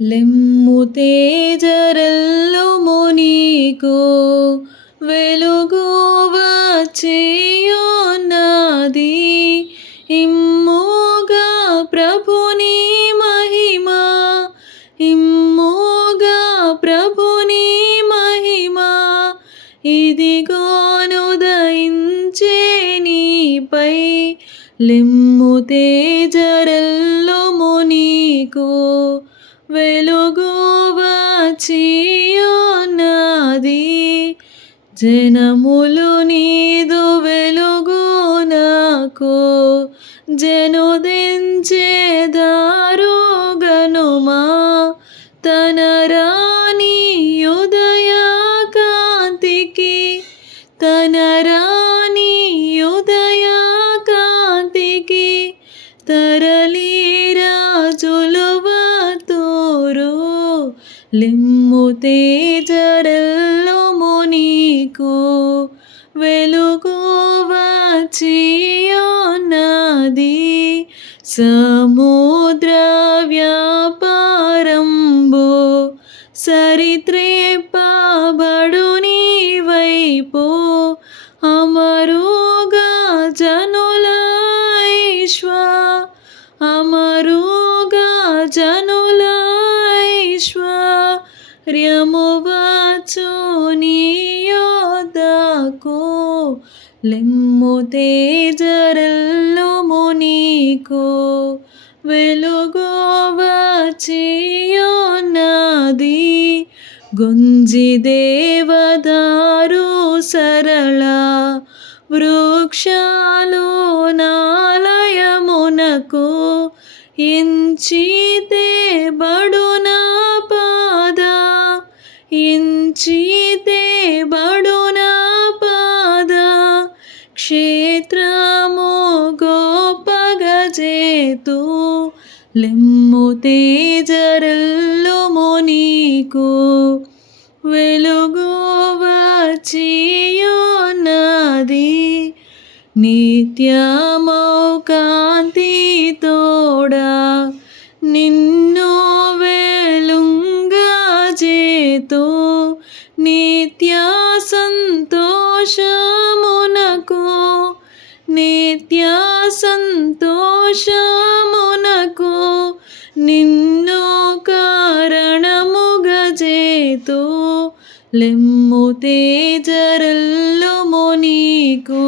లెమ్ము తేజరెల్లుము నీకు వెలుగు వచ్చేయున్నది. ఇమ్ముగా ప్రభుని మహిమ, ఇమ్ముగా ప్రభుని మహిమ, ఇదిగోనుదయించే నీపై. లెమ్ము తేజరెల్లుము నీకు వెలుగు వచ్చియున్నది. జనములు నీదు వెలుగునకు జనుదించెదారు గనుమా. తన రాణి ఉదయ కాంతికి, తన రాణి ఉదయ కాంతికి తరలి రాజులు వతురు. లెమ్ము తేజరెల్లుము నీకు వెలుగు వచ్చియున్నది. సముద్ర వ్యాపారంబు సరిత్రేపబడు నీ వైపు. అమరుగా జనుల అమరుగా జనుల ఐశ్వర్యము వచ్చు నీ యొద్దకు. లెమ్ము తేజరెల్లుము నీకు వెలుగు వచ్చియున్నది. గుంజి దేవదారు సరళ వృక్షాలు నాలయమునకు ఎంచితే బడునా పాద, ఎంచితే బడునా పాద. క్షేత్రము గొప్పగజేతు. లెమ్ము తేజరెల్లుము నీకు వెలుగు వచ్చియున్నది. నిత్యమౌ కాంతి తోడా నిన్ను వెలుంగజేతు. నిత్య సంతోషమునకు, నిత్య సంతోషమునకు నిన్ను కారణముగజేతు. లెమ్ము తేజరెల్లుము నీకు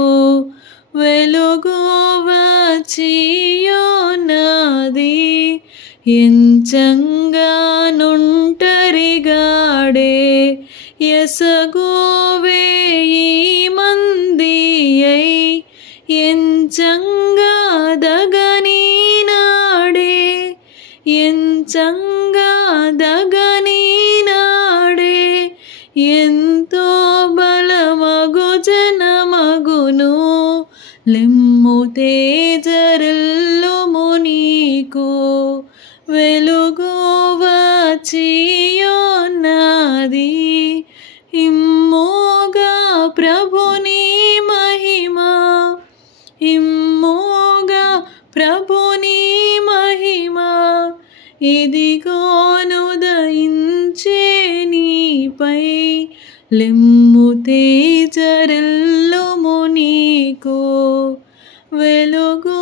వెలుగు వచ్చియున్నది. ఎంచంగా నుంటరిగాడే ఎసగువే ఈ మందియై. ఎంచంగా దగని నాడే, ఎంచంగా దగని నాడే. ఎంతో బలమగు జనమగును. లెమ్ము తేజరెల్లుము నీకు వెలుగు వచ్చియున్నది. ఇమ్ముగా ప్రభుని మహిమ, ఇమ్ముగా ప్రభుని మహిమ, ఇదిగోనుదయించే నీపై. లెమ్ము తేజరెల్లుము నీకు వెలుగు